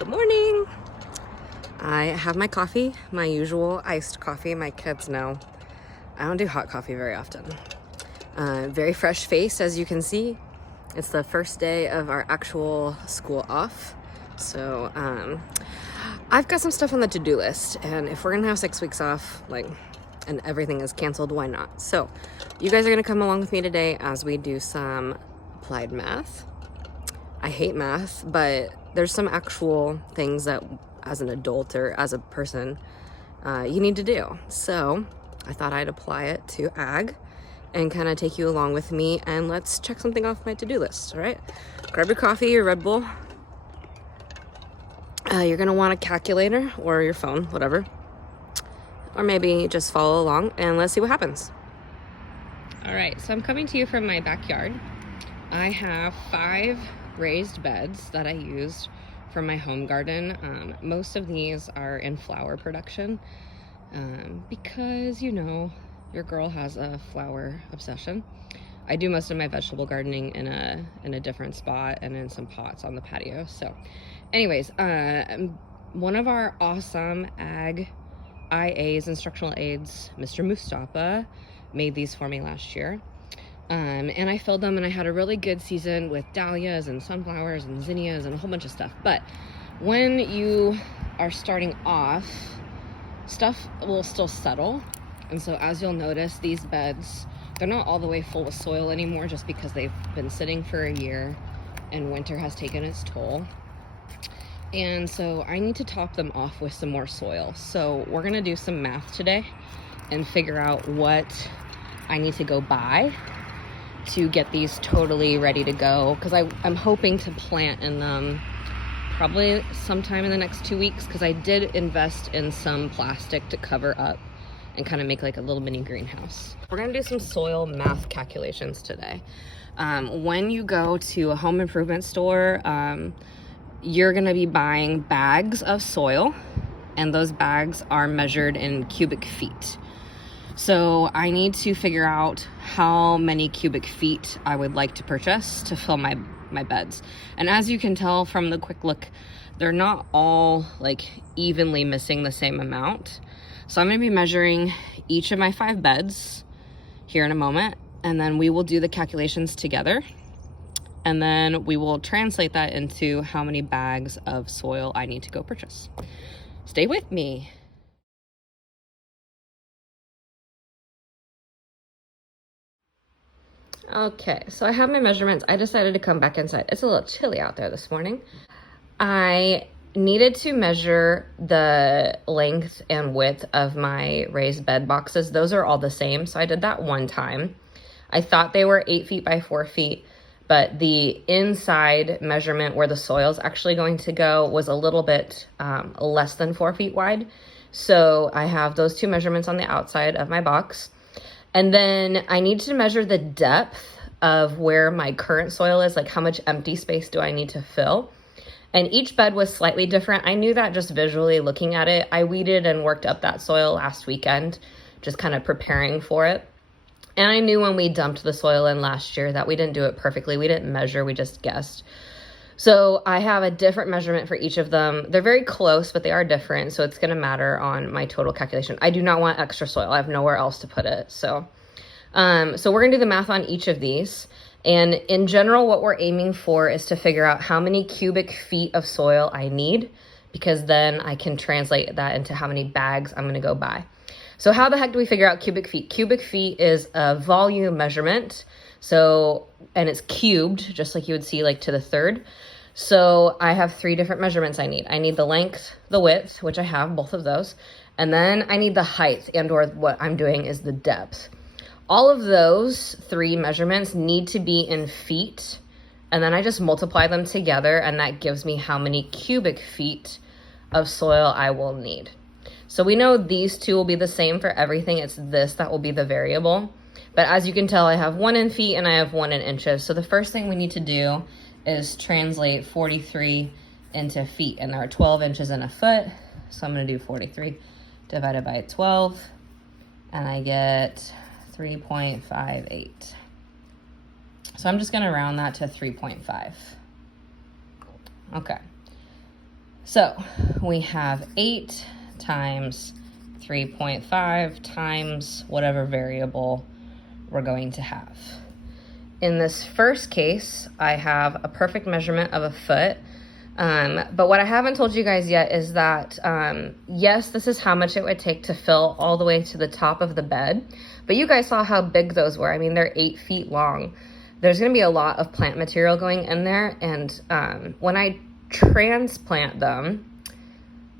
Good morning. I have my coffee, my usual iced coffee. My kids know I don't do hot coffee very often. Very fresh face, as you can see. It's the first day of our actual school off. So I've got some stuff on the to-do list, and if we're gonna have 6 weeks off, and everything is canceled, why not? So you guys are gonna come along with me today as we do some applied math. I hate math, but there's some actual things that as an adult or as a person you need to do. So I thought I'd apply it to ag and kind of take you along with me, and let's check something off my to-do list. All right, grab your coffee, your Red Bull. You're gonna want a calculator or your phone, whatever, or maybe just follow along and let's see what happens. All right, so I'm coming to you from my backyard. I have 5 raised beds that I used for my home garden. Most of these are in flower production because, you know, your girl has a flower obsession. I do most of my vegetable gardening in a different spot and in some pots on the patio. So anyways, one of our awesome ag IAs, instructional aides, Mr. Mustafa, made these for me last year. And I filled them, and I had a really good season with dahlias and sunflowers and zinnias and a whole bunch of stuff. But when you are starting off, stuff will still settle. And so as you'll notice, these beds, they're not all the way full of soil anymore just because they've been sitting for a year and winter has taken its toll. And so I need to top them off with some more soil. So we're gonna do some math today and figure out what I need to go buy to get these totally ready to go, because I'm hoping to plant in them probably sometime in the next 2 weeks, because I did invest in some plastic to cover up and kind of make like a little mini greenhouse. We're gonna do some soil math calculations today. When you go to a home improvement store, you're gonna be buying bags of soil, and those bags are measured in cubic feet. So I need to figure out how many cubic feet I would like to purchase to fill my beds. And as you can tell from the quick look, they're not all like evenly missing the same amount. So I'm gonna be measuring each of my 5 beds here in a moment, and then we will do the calculations together. And then we will translate that into how many bags of soil I need to go purchase. Stay with me. Okay, so I have my measurements. I decided to come back inside. It's a little chilly out there this morning. I needed to measure the length and width of my raised bed boxes. Those are all the same, so I did that one time. I thought they were 8 feet by 4 feet, but the inside measurement where the soil is actually going to go was a little bit less than 4 feet wide. So I have those 2 measurements on the outside of my box. And then I need to measure the depth of where my current soil is, like how much empty space do I need to fill. And each bed was slightly different. I knew that just visually looking at it. I weeded and worked up that soil last weekend, just kind of preparing for it. And I knew when we dumped the soil in last year that we didn't do it perfectly. We didn't measure, we just guessed. So I have a different measurement for each of them. They're very close, but they are different. So it's gonna matter on my total calculation. I do not want extra soil. I have nowhere else to put it. So we're gonna do the math on each of these. And in general, what we're aiming for is to figure out how many cubic feet of soil I need, because then I can translate that into how many bags I'm gonna go buy. So how the heck do we figure out cubic feet? Cubic feet is a volume measurement. So, and it's cubed, just like you would see like to the third. So I have 3 different measurements I need. I need the length, the width, which I have both of those. And then I need the height, and or what I'm doing is the depth. All of those 3 measurements need to be in feet. And then I just multiply them together, and that gives me how many cubic feet of soil I will need. So we know these 2 will be the same for everything. It's this that will be the variable. But as you can tell, I have 1 in feet and I have 1 in inches. So the first thing we need to do is translate 43 into feet. And there are 12 inches in a foot. So I'm gonna do 43 divided by 12. And I get 3.58. So I'm just gonna round that to 3.5. Okay. So we have 8 times 3.5 times whatever variable we're going to have. In this first case, I have a perfect measurement of a foot. But what I haven't told you guys yet is that, yes, this is how much it would take to fill all the way to the top of the bed. But you guys saw how big those were. I mean, they're 8 feet long. There's going to be a lot of plant material going in there. And when I transplant them,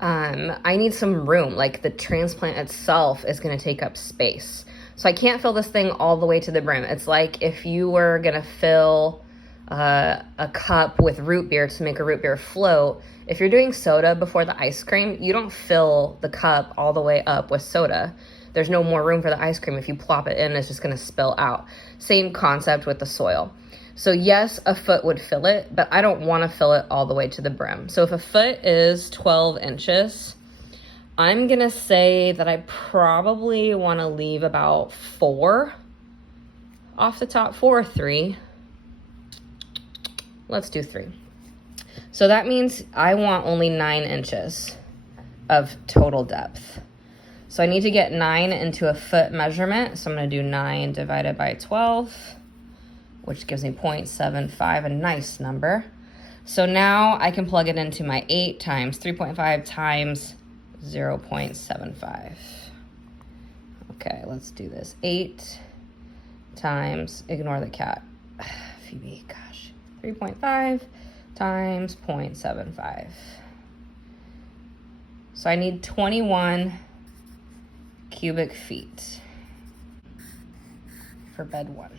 I need some room. Like, the transplant itself is going to take up space. So I can't fill this thing all the way to the brim. It's like if you were going to fill a cup with root beer to make a root beer float. If you're doing soda before the ice cream, you don't fill the cup all the way up with soda. There's no more room for the ice cream. If you plop it in, it's just going to spill out. Same concept with the soil. So yes, a foot would fill it, but I don't want to fill it all the way to the brim. So if a foot is 12 inches, I'm going to say that I probably want to leave about 4 off the top. 4 or 3. Let's do 3. So that means I want only 9 inches of total depth. So I need to get 9 into a foot measurement. So I'm going to do 9 divided by 12, which gives me 0.75, a nice number. So now I can plug it into my 8 times 3.5 times 0.75. Okay, let's do this. 8 times, ignore the cat, Phoebe, gosh, 3.5 times 0.75. So I need 21 cubic feet for bed 1.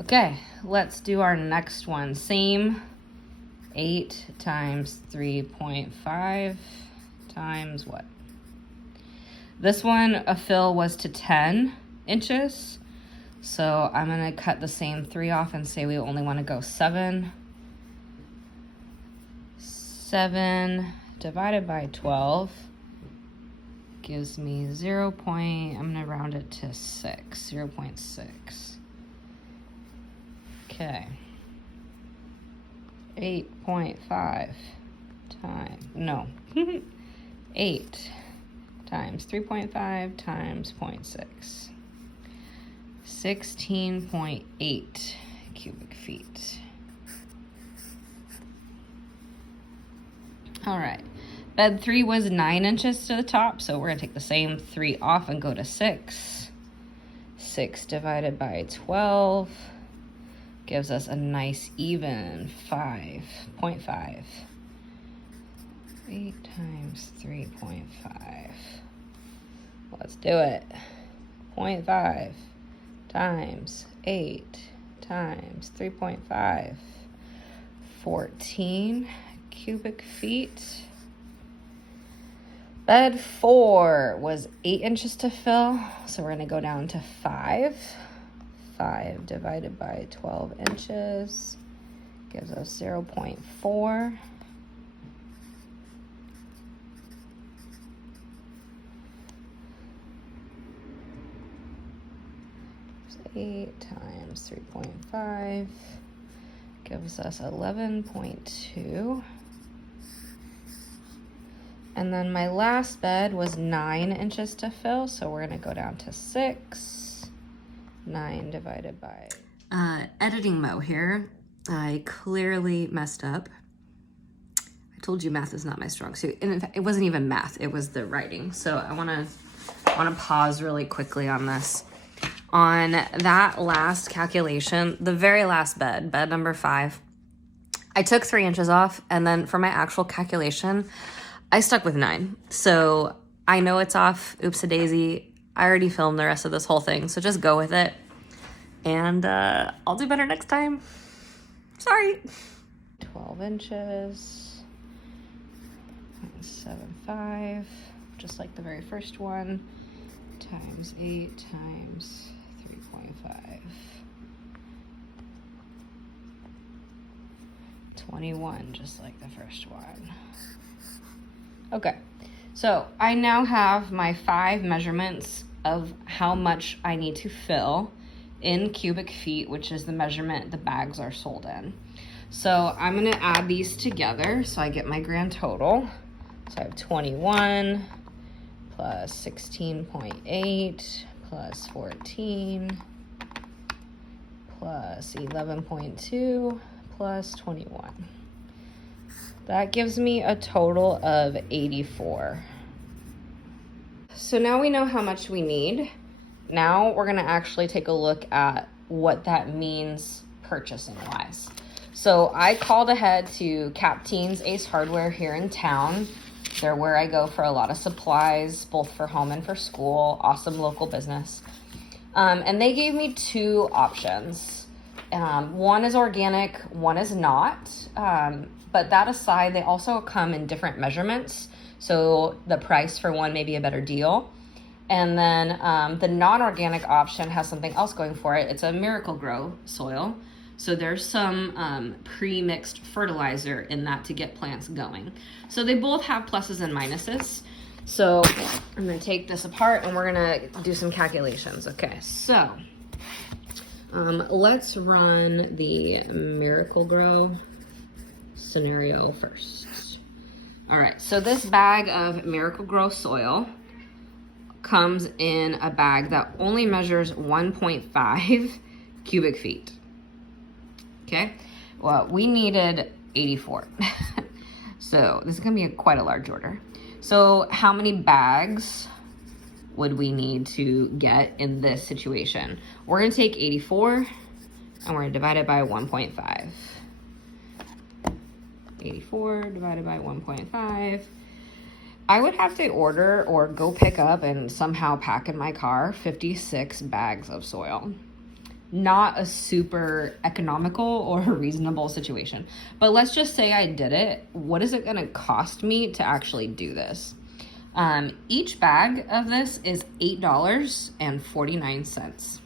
Okay, let's do our next one. Same 8 times 3.5 times what? This one, a fill was to 10 inches. So I'm gonna cut the same 3 off and say we only wanna go 7. 7 divided by 12 gives me I'm gonna round it to 6, 0.6. Okay. 8.5 times, no, 8 times 3.5 times 0.6. 16.8 cubic feet. All right, bed 3 was 9 inches to the top, so we're gonna take the same 3 off and go to 6. 6 divided by 12 gives us a nice even 5.5. 8 times 3.5. Let's do it. 0.5 times 8 times 3.5. 14 cubic feet. Bed 4 was 8 inches to fill, so we're gonna go down to 5. 5 divided by 12 inches gives us 0.4. 8 times 3.5 gives us 11.2. And then my last bed was 9 inches to fill, so we're gonna go down to 6. 9 divided by... editing Mo here. I clearly messed up. I told you math is not my strong suit. And in fact, it wasn't even math, it was the writing. So I wanna pause really quickly on this. On that last calculation, the very last bed number 5, I took 3 inches off, and then for my actual calculation, I stuck with 9. So I know it's off, oops-a-daisy. I already filmed the rest of this whole thing, so just go with it. And I'll do better next time. Sorry. 12 inches, 0.75, just like the very first one, times 8 times 3.5. 21, just like the first one. Okay, so I now have my 5 measurements of how much I need to fill in cubic feet, which is the measurement the bags are sold in. So I'm gonna add these together so I get my grand total. So I have 21 plus 16.8 plus 14 plus 11.2 plus 21. That gives me a total of 84. So now we know how much we need. Now we're gonna actually take a look at what that means purchasing wise. So I called ahead to Capteen's Ace Hardware here in town. They're where I go for a lot of supplies, both for home and for school. Awesome local business. And they gave me two options. One is organic, one is not. But that aside, they also come in different measurements. So the price for one may be a better deal. And then the non-organic option has something else going for it. It's a Miracle-Gro soil. So there's some pre-mixed fertilizer in that to get plants going. So they both have pluses and minuses. So I'm gonna take this apart and we're gonna do some calculations. Okay, so let's run the Miracle-Gro scenario first. All right, so this bag of Miracle-Gro soil comes in a bag that only measures 1.5 cubic feet. Okay, well, we needed 84. So this is gonna be quite a large order. So how many bags would we need to get in this situation? We're gonna take 84 and we're gonna divide it by 1.5. 84 divided by 1.5. I would have to order or go pick up and somehow pack in my car 56 bags of soil. Not a super economical or reasonable situation. But let's just say I did it. What is it gonna cost me to actually do this? Each bag of this is $8.49.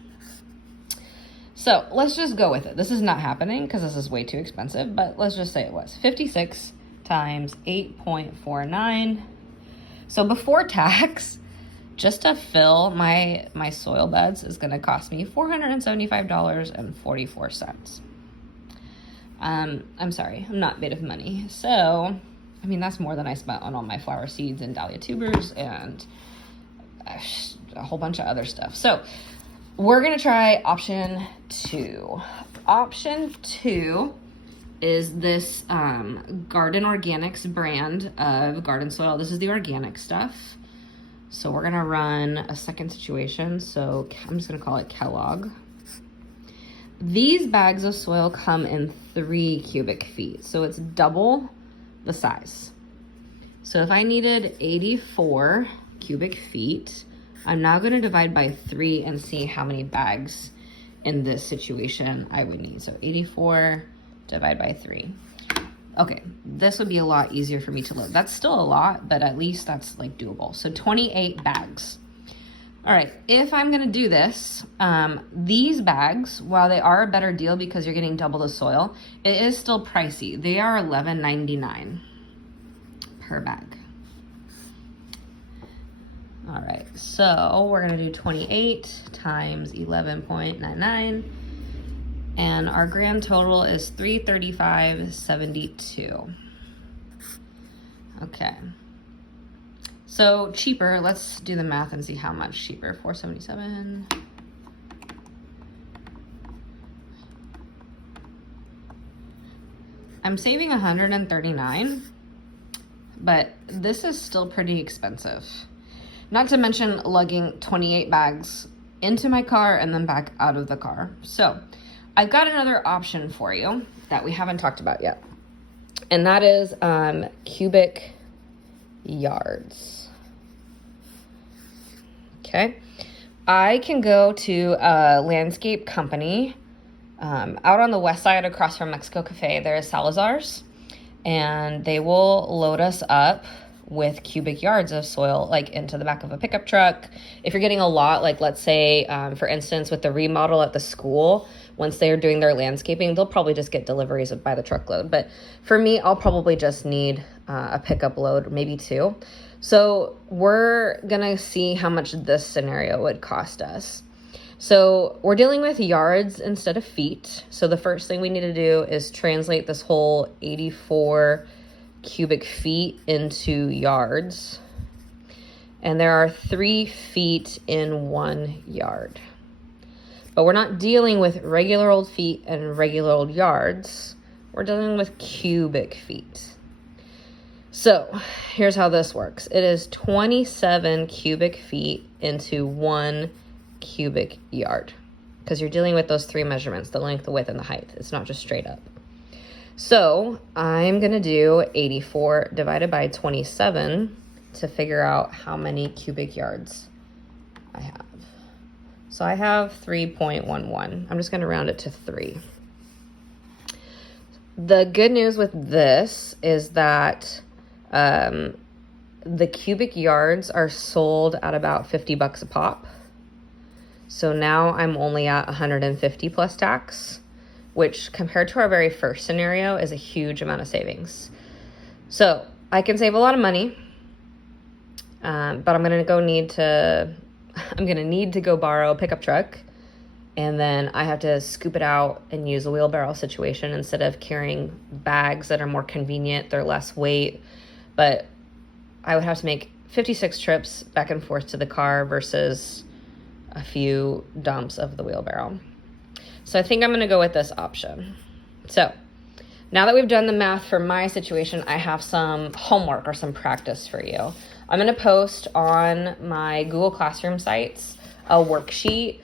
So let's just go with it. This is not happening because this is way too expensive, but let's just say it was 56 times 8.49. So before tax, just to fill my soil beds is gonna cost me $475.44. I'm sorry, I'm not made of money. So, I mean, that's more than I spent on all my flower seeds and dahlia tubers and a whole bunch of other stuff. So we're gonna try option 2. Option 2 is this Garden Organics brand of garden soil. This is the organic stuff. So we're gonna run a second situation. So I'm just gonna call it Kellogg. These bags of soil come in 3 cubic feet. So it's double the size. So if I needed 84 cubic feet, I'm now gonna divide by 3 and see how many bags in this situation I would need. So 84 divided by 3. Okay, this would be a lot easier for me to load. That's still a lot, but at least that's like doable. So 28 bags. All right, if I'm gonna do this, these bags, while they are a better deal because you're getting double the soil, it is still pricey. They are $11.99 per bag. All right, so we're gonna do 28 times 11.99. And our grand total is $335.72. Okay. So cheaper, let's do the math and see how much cheaper. $477. I'm saving $139, but this is still pretty expensive. Not to mention lugging 28 bags into my car and then back out of the car. So I've got another option for you that we haven't talked about yet, and that is cubic yards. Okay, I can go to a landscape company out on the west side across from Mexico Cafe. There is Salazar's, and they will load us up with cubic yards of soil, like into the back of a pickup truck. If you're getting a lot, like let's say, for instance, with the remodel at the school, once they are doing their landscaping, they'll probably just get deliveries by the truckload. But for me, I'll probably just need a pickup load, maybe 2. So we're gonna see how much this scenario would cost us. So we're dealing with yards instead of feet. So the first thing we need to do is translate this whole 84 cubic feet into yards. And there are 3 feet in 1 yard. But we're not dealing with regular old feet and regular old yards. We're dealing with cubic feet. So here's how this works. It is 27 cubic feet into 1 cubic yard, because you're dealing with those 3 measurements, the length, the width, and the height. It's not just straight up. So I'm going to do 84 divided by 27 to figure out how many cubic yards I have. So I have 3.11. I'm just going to round it to 3. The good news with this is that the cubic yards are sold at about 50 bucks a pop. So now I'm only at 150 plus tax, which compared to our very first scenario is a huge amount of savings. So I can save a lot of money, but I'm going to need to go borrow a pickup truck, and then I have to scoop it out and use a wheelbarrow situation instead of carrying bags that are more convenient. They're less weight, but I would have to make 56 trips back and forth to the car versus a few dumps of the wheelbarrow. So I think I'm going to go with this option. So now that we've done the math for my situation, I have some homework or some practice for you. I'm going to post on my Google Classroom sites a worksheet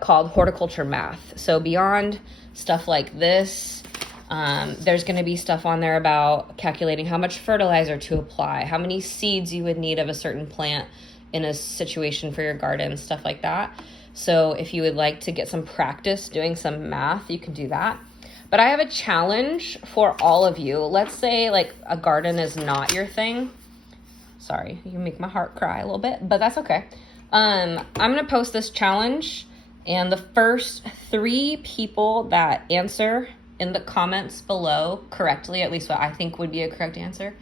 called Horticulture Math. So beyond stuff like this, there's going to be stuff on there about calculating how much fertilizer to apply, how many seeds you would need of a certain plant in a situation for your garden, stuff like that. So if you would like to get some practice doing some math, you can do that. But I have a challenge for all of you. Let's say like a garden is not your thing. Sorry, you make my heart cry a little bit, but that's okay. I'm going to post this challenge, and the first 3 people that answer in the comments below correctly, at least what I think would be a correct answer,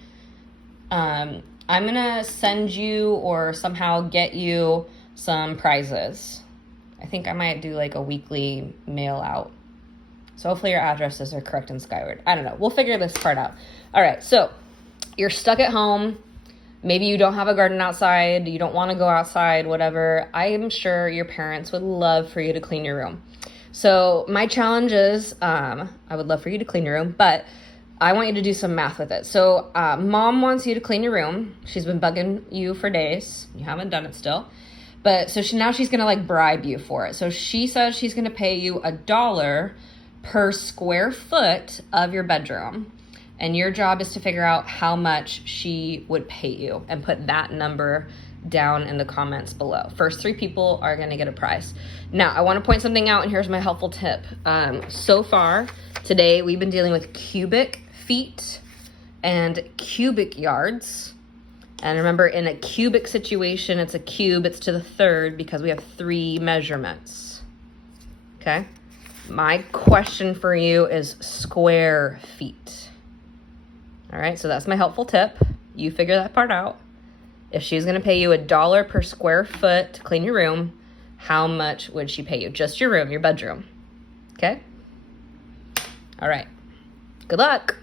I'm going to send you or somehow get you some prizes. I think I might do like a weekly mail out. So hopefully your addresses are correct in Skyward. I don't know. We'll figure this part out. All right. So you're stuck at home. Maybe you don't have a garden outside. You don't want to go outside, whatever. I am sure your parents would love for you to clean your room. So my challenge is, I would love for you to clean your room, but I want you to do some math with it. So mom wants you to clean your room. She's been bugging you for days. You haven't done it still. But so now she's going to like bribe you for it. So she says she's going to pay you $1 per square foot of your bedroom. And your job is to figure out how much she would pay you and put that number down in the comments below. First 3 people are going to get a prize. Now, I want to point something out, and here's my helpful tip. So far today, we've been dealing with cubic feet and cubic yards. And remember, in a cubic situation, it's a cube. It's to the 3rd because we have 3 measurements. Okay? My question for you is square feet. All right, so that's my helpful tip. You figure that part out. If she's going to pay you $1 per square foot to clean your room, how much would she pay you? Just your room, your bedroom. Okay? All right. Good luck.